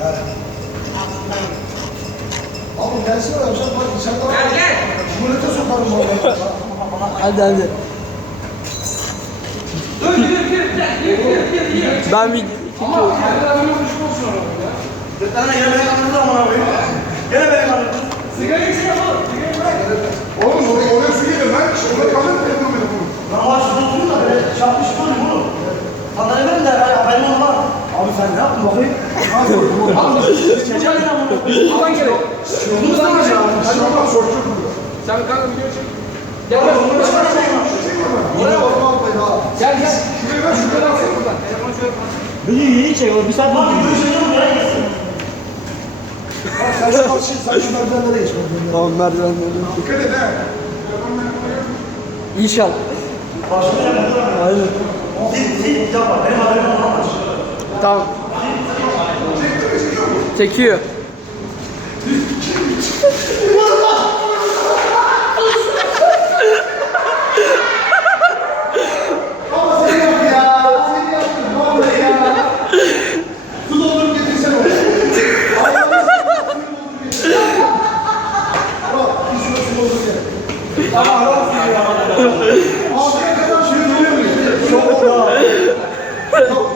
Yani. Abi öyle sen bak var. Gel gel. Cumhuriyete sokarım vallahi. Hadi hadi. Dur gir gir gir gir gir gir gir. Ben bir Ama orada ya. Bir tane beni kandırdı amına koyayım. Gene beni kandırdı. Sigara içsin yapalım. Sigara bırak. Oğlum oraya, oraya su gelir lan. Orada kalır mı? Lan var oturun da böyle çarpmış böyle bunu. Sandalye verin de ya benim onu var. Abi sen ne yaptın bakayım? Çeçen ne amına koyayım? Buradan gel. Bunu da mı ya? Hadi bakalım soracak bunu. Sen kanka video çek. Gel gel. Bunu ya. Oraya bak abi ya. Gel gel. Şuraya ver şuraya ver. buradan. Telefonu şöyle koy. Beni yeni çek o bir saat Lan bir çekiyorum ya. Bak sen şu karşı, sen şu merdivenlere geç. merdivenlere. Tamam merdivenleri. Dikkat et ha. İnşallah. Aynen. Zil zil yapma. Tamam. Çekiyor. Çok